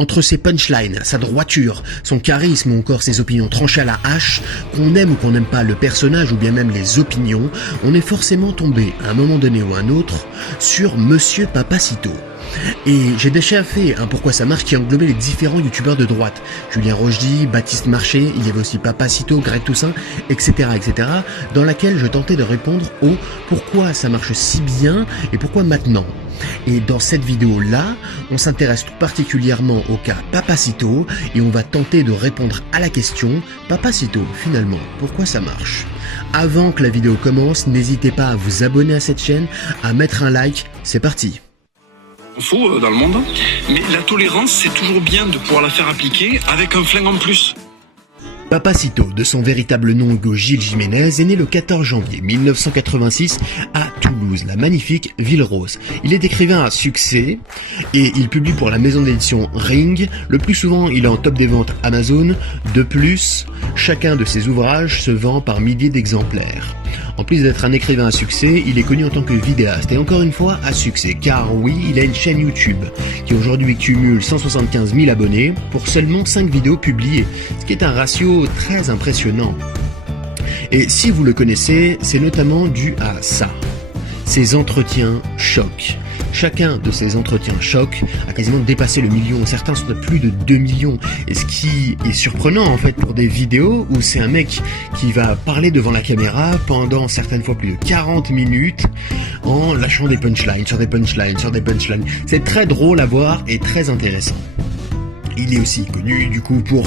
Entre ses punchlines, sa droiture, son charisme ou encore ses opinions tranchées à la hache, qu'on aime ou qu'on n'aime pas le personnage ou bien même les opinions, on est forcément tombé, à un moment donné ou à un autre, sur Monsieur Papacito. Et j'ai déjà fait un Pourquoi ça marche qui englobait les différents youtubeurs de droite. Julien Rochdy, Baptiste Marché, il y avait aussi Papacito, Greg Toussaint, etc. dans laquelle je tentais de répondre au pourquoi ça marche si bien et pourquoi maintenant. Et dans cette vidéo-là, on s'intéresse tout particulièrement au cas Papacito et on va tenter de répondre à la question Papacito, finalement, pourquoi ça marche? Avant que la vidéo commence, n'hésitez pas à vous abonner à cette chaîne, à mettre un like, c'est parti. Faux dans le monde, mais la tolérance, c'est toujours bien de pouvoir la faire appliquer avec un flingue en plus. Papacito, de son véritable nom Hugo Gilles Jiménez, est né le 14 janvier 1986 à Toulouse, la magnifique Ville Rose. Il est écrivain à succès et il publie pour la maison d'édition Ring. Le plus souvent, il est en top des ventes Amazon. De plus, chacun de ses ouvrages se vend par milliers d'exemplaires. En plus d'être un écrivain à succès, il est connu en tant que vidéaste et encore une fois à succès, car oui, il a une chaîne YouTube qui aujourd'hui cumule 175 000 abonnés pour seulement 5 vidéos publiées, ce qui est un ratio très impressionnant. Et si vous le connaissez, c'est notamment dû à ça, ses entretiens chocs. Chacun de ces entretiens chocs a quasiment dépassé le million, certains sont à plus de 2 millions. Et ce qui est surprenant en fait pour des vidéos où c'est un mec qui va parler devant la caméra pendant certaines fois plus de 40 minutes en lâchant des punchlines sur des punchlines sur des punchlines. C'est très drôle à voir et très intéressant. Il est aussi connu du coup pour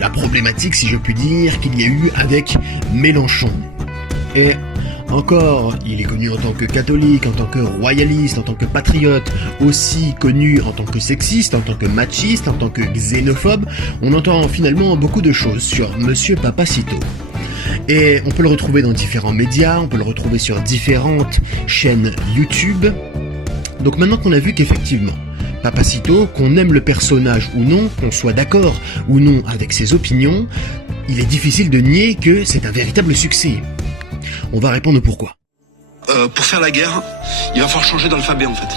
la problématique, si je puis dire, qu'il y a eu avec Mélenchon. Et encore, il est connu en tant que catholique, en tant que royaliste, en tant que patriote, aussi connu en tant que sexiste, en tant que machiste, en tant que xénophobe. On entend finalement beaucoup de choses sur Monsieur Papacito. Et on peut le retrouver dans différents médias, on peut le retrouver sur différentes chaînes YouTube. Donc maintenant qu'on a vu qu'effectivement, Papacito, qu'on aime le personnage ou non, qu'on soit d'accord ou non avec ses opinions, il est difficile de nier que c'est un véritable succès. On va répondre pourquoi. Pour faire la guerre, il va falloir changer d'alphabet en fait.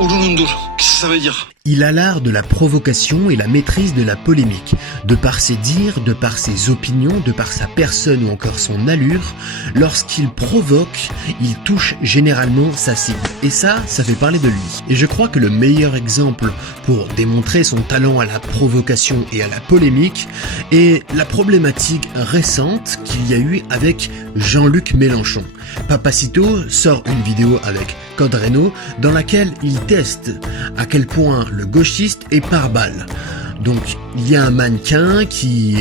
Ululundur, qu'est-ce que ça veut dire? Il a l'art de la provocation et la maîtrise de la polémique. De par ses dires, de par ses opinions, de par sa personne ou encore son allure, lorsqu'il provoque, il touche généralement sa cible. Et ça fait parler de lui. Et je crois que le meilleur exemple pour démontrer son talent à la provocation et à la polémique est la problématique récente qu'il y a eu avec Jean-Luc Mélenchon. Papacito sort une vidéo avec Code Reno dans laquelle il teste à quel point le gauchiste est par balle. Donc il y a un mannequin qui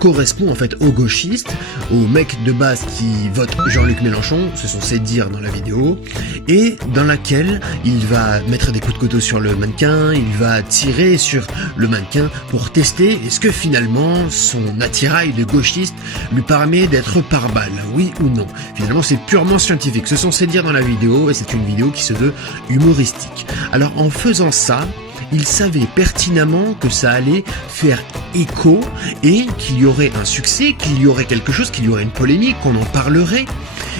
correspond en fait au gauchiste, au mec de base qui vote Jean-Luc Mélenchon, ce sont ses dires dans la vidéo, et dans laquelle il va mettre des coups de couteau sur le mannequin, il va tirer sur le mannequin pour tester est-ce que finalement son attirail de gauchiste lui permet d'être par balle, oui ou non. Finalement c'est purement scientifique, ce sont ses dires dans la vidéo et c'est une vidéo qui se veut humoristique. Alors en faisant ça, il savait pertinemment que ça allait faire écho et qu'il y aurait un succès, qu'il y aurait quelque chose, qu'il y aurait une polémique, qu'on en parlerait.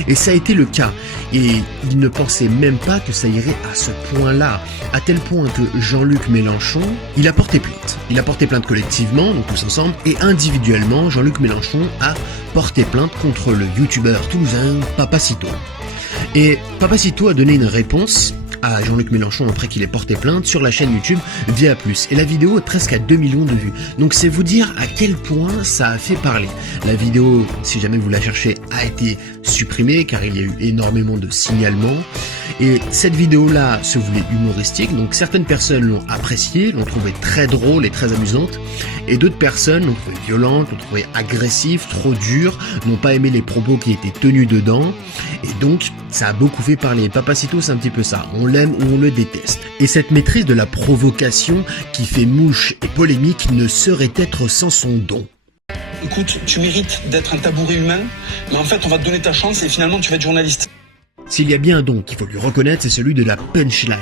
Et ça a été le cas. Et il ne pensait même pas que ça irait à ce point-là. À tel point que Jean-Luc Mélenchon, il a porté plainte. Il a porté plainte collectivement, donc tous ensemble, et individuellement, Jean-Luc Mélenchon a porté plainte contre le youtubeur toulousain Papacito. Et Papacito a donné une réponse à Jean-Luc Mélenchon après qu'il ait porté plainte sur la chaîne YouTube Via Plus. Et la vidéo est presque à 2 millions de vues. Donc c'est vous dire à quel point ça a fait parler. La vidéo, si jamais vous la cherchez, a été supprimée car il y a eu énormément de signalements. Et cette vidéo-là se voulait humoristique, donc certaines personnes l'ont appréciée, l'ont trouvée très drôle et très amusante, et d'autres personnes l'ont trouvée violente, l'ont trouvée agressive, trop dure, n'ont pas aimé les propos qui étaient tenus dedans, et donc ça a beaucoup fait parler. Papacito, c'est un petit peu ça, on l'aime ou on le déteste. Et cette maîtrise de la provocation qui fait mouche et polémique ne saurait être sans son don. Écoute, tu mérites d'être un tabouret humain, mais en fait on va te donner ta chance et finalement tu vas être journaliste. S'il y a bien un don qu'il faut lui reconnaître, c'est celui de la punchline.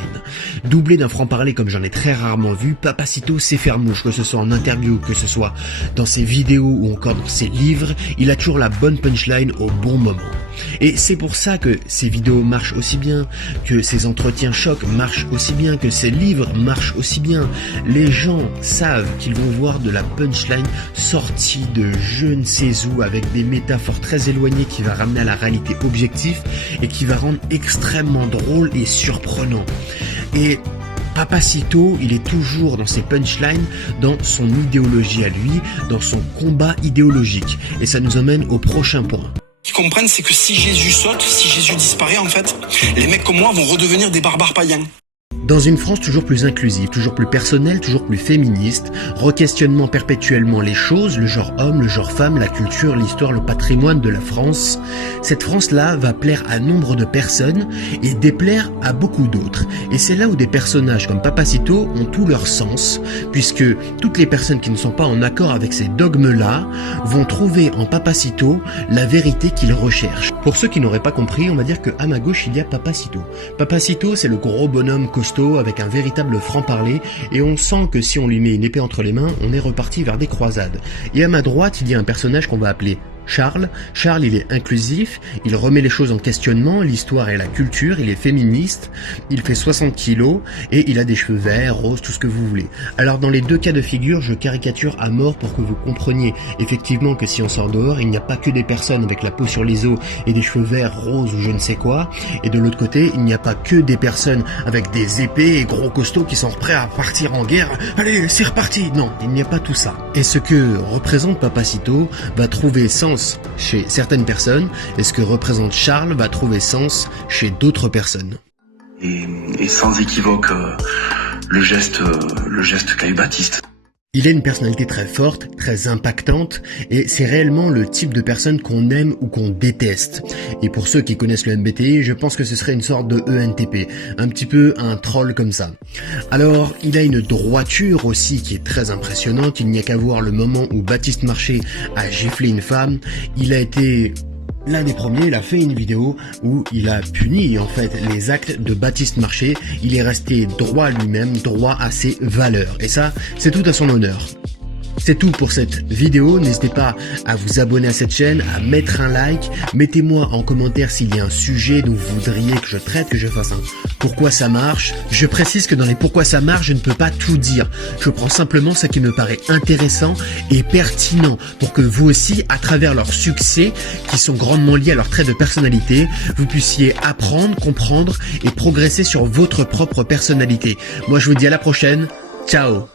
Doublé d'un franc-parler comme j'en ai très rarement vu, Papacito sait faire mouche, que ce soit en interview, que ce soit dans ses vidéos ou encore dans ses livres, il a toujours la bonne punchline au bon moment. Et c'est pour ça que ses vidéos marchent aussi bien, que ses entretiens chocs marchent aussi bien, que ses livres marchent aussi bien. Les gens savent qu'ils vont voir de la punchline sortie de je ne sais où, avec des métaphores très éloignées qui va ramener à la réalité objective et qui va rendre extrêmement drôle et surprenant. Et Papacito, il est toujours dans ses punchlines, dans son idéologie à lui, dans son combat idéologique. Et ça nous emmène au prochain point. Ce qu'ils comprennent, c'est que si Jésus saute, si Jésus disparaît, en fait, les mecs comme moi vont redevenir des barbares païens. Dans une France toujours plus inclusive, toujours plus personnelle, toujours plus féministe, re-questionnant perpétuellement les choses, le genre homme, le genre femme, la culture, l'histoire, le patrimoine de la France, cette France-là va plaire à nombre de personnes et déplaire à beaucoup d'autres. Et c'est là où des personnages comme Papacito ont tout leur sens, puisque toutes les personnes qui ne sont pas en accord avec ces dogmes-là vont trouver en Papacito la vérité qu'ils recherchent. Pour ceux qui n'auraient pas compris, on va dire qu'à ma gauche, il y a Papacito. Papacito, c'est le gros bonhomme costaud avec un véritable franc-parler et on sent que si on lui met une épée entre les mains, on est reparti vers des croisades. Et à ma droite, il y a un personnage qu'on va appeler Charles. Charles, il est inclusif, il remet les choses en questionnement, l'histoire et la culture, il est féministe, il fait 60 kilos et il a des cheveux verts, roses, tout ce que vous voulez. Alors dans les deux cas de figure, je caricature à mort pour que vous compreniez effectivement que si on sort dehors, il n'y a pas que des personnes avec la peau sur les os et des cheveux verts, roses ou je ne sais quoi, et de l'autre côté, il n'y a pas que des personnes avec des épées et gros costauds qui sont prêts à partir en guerre. Allez, c'est reparti! Non, il n'y a pas tout ça. Et ce que représente Papacito va trouver sens chez certaines personnes, et ce que représente Charles va trouver sens chez d'autres personnes. Et sans équivoque, le geste qu'a eu Baptiste. Il a une personnalité très forte, très impactante, et c'est réellement le type de personne qu'on aime ou qu'on déteste. Et pour ceux qui connaissent le MBTI, je pense que ce serait une sorte de ENTP, un petit peu un troll comme ça. Alors, il a une droiture aussi qui est très impressionnante, il n'y a qu'à voir le moment où Baptiste Marché a giflé une femme, il a été... L'un des premiers, il a fait une vidéo où il a puni en fait les actes de Baptiste Marché. Il est resté droit à lui-même, droit à ses valeurs. Et ça, c'est tout à son honneur. C'est tout pour cette vidéo, n'hésitez pas à vous abonner à cette chaîne, à mettre un like, mettez-moi en commentaire s'il y a un sujet dont vous voudriez que je traite, que je fasse un pourquoi ça marche. Je précise que dans les pourquoi ça marche, je ne peux pas tout dire, je prends simplement ce qui me paraît intéressant et pertinent pour que vous aussi, à travers leurs succès, qui sont grandement liés à leurs traits de personnalité, vous puissiez apprendre, comprendre et progresser sur votre propre personnalité. Moi je vous dis à la prochaine, ciao.